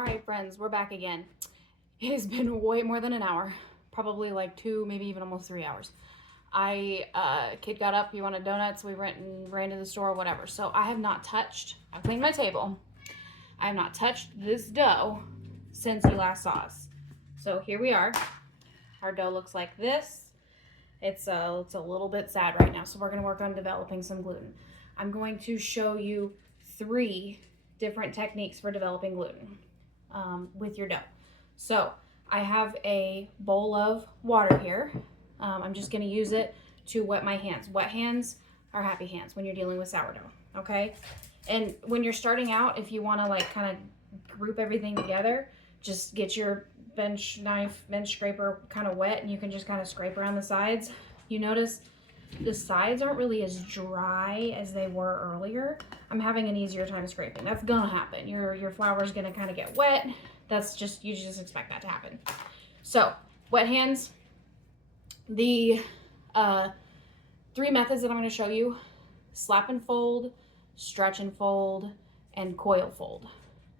All right, friends, we're back again. It has been way more than an hour, probably like 2, maybe even almost 3 hours. Kid got up, he wanted donuts, we went and ran to the store, whatever. So I have not touched, I've cleaned my table. I have not touched this dough since you last saw us. So here we are. Our dough looks like this. It's a little bit sad right now, so we're gonna work on developing some gluten. I'm going to show you 3 different techniques for developing gluten with your dough. So I have a bowl of water here. I'm just gonna use it to wet my hands. Wet hands are happy hands when you're dealing with sourdough, okay? And when you're starting out, if you wanna like kind of group everything together, just get your bench knife, bench scraper kind of wet, and you can just kind of scrape around the sides. You notice the sides aren't really as dry as they were earlier. I'm having an easier time scraping. That's gonna happen. Your flour's gonna kind of get wet. That's just, you just expect that to happen. So wet hands. The 3 methods that I'm going to show you: slap and fold, stretch and fold, and coil fold.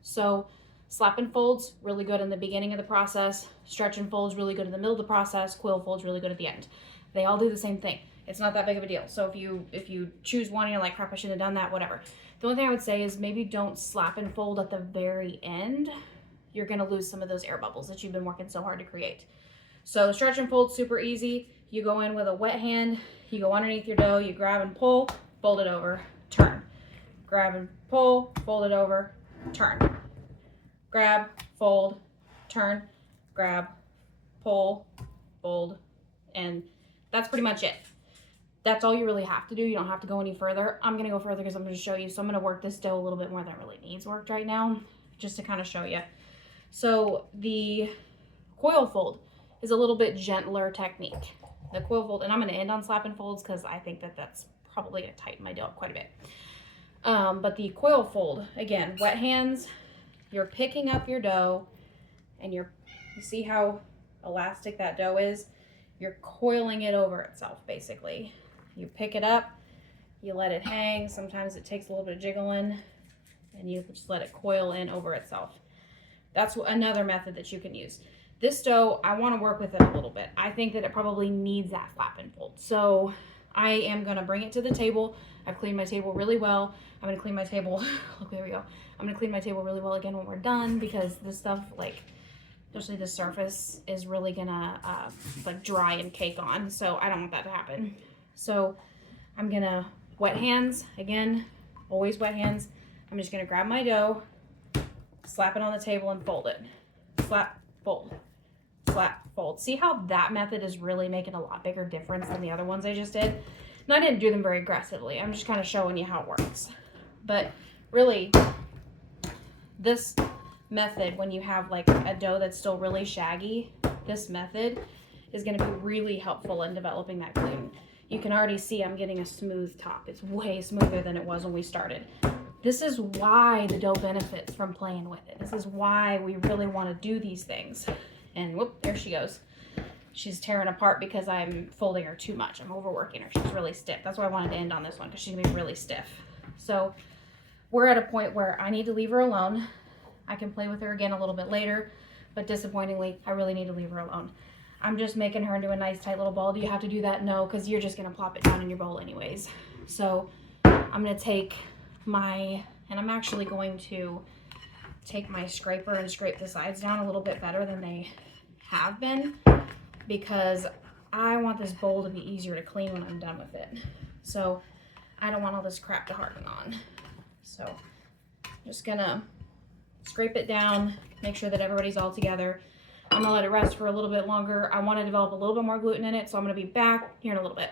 So slap and fold's really good in the beginning of the process. Stretch and fold's really good in the middle of the process. Coil fold's really good at the end. They all do the same thing. It's not that big of a deal. So if you choose one and you're like, crap, I shouldn't have done that, whatever. The only thing I would say is maybe don't slap and fold at the very end. You're going to lose some of those air bubbles that you've been working so hard to create. So stretch and fold, super easy. You go in with a wet hand, you go underneath your dough, you grab and pull, fold it over, turn. Grab and pull, fold it over, turn. Grab, fold, turn, grab, pull, fold, and that's pretty much it. That's all you really have to do. You don't have to go any further. I'm going to go further because I'm going to show you. So I'm going to work this dough a little bit more than it really needs worked right now, just to kind of show you. So the coil fold is a little bit gentler technique. The coil fold, and I'm going to end on slap and folds because I think that that's probably going to tighten my dough up quite a bit. But the coil fold, again, wet hands, you're picking up your dough, and you see how elastic that dough is? You're coiling it over itself, basically. You pick it up, you let it hang. Sometimes it takes a little bit of jiggling, and you just let it coil in over itself. That's another method that you can use. This dough, I want to work with it a little bit. I think that it probably needs that slap and fold. So I am going to bring it to the table. I've cleaned my table really well. I'm going to clean my table. Look, there we go. I'm going to clean my table really well again when we're done, because this stuff, like, especially the surface, is really going to like dry and cake on. So I don't want that to happen. So I'm going to wet hands. Again, always wet hands. I'm just going to grab my dough, slap it on the table, and fold it. Slap, fold, slap, fold. See how that method is really making a lot bigger difference than the other ones I just did? And I didn't do them very aggressively. I'm just kind of showing you how it works. But really, this method, when you have like a dough that's still really shaggy, this method is going to be really helpful in developing that gluten. You can already see I'm getting a smooth top. It's way smoother than it was when we started. This is why the dough benefits from playing with it. This is why we really want to do these things. And whoop, there she goes. She's tearing apart because I'm folding her too much. I'm overworking her. She's really stiff. That's why I wanted to end on this one, because she's going to be really stiff. So we're at a point where I need to leave her alone. I can play with her again a little bit later, but disappointingly, I really need to leave her alone. I'm just making her into a nice tight little ball. Do you have to do that? No, because you're just going to plop it down in your bowl anyways. So I'm going to take and I'm actually going to take my scraper and scrape the sides down a little bit better than they have been, because I want this bowl to be easier to clean when I'm done with it. So I don't want all this crap to harden on. So I'm just gonna scrape it down, make sure that everybody's all together. I'm gonna let it rest for a little bit longer. I want to develop a little bit more gluten in it, so I'm gonna be back here in a little bit.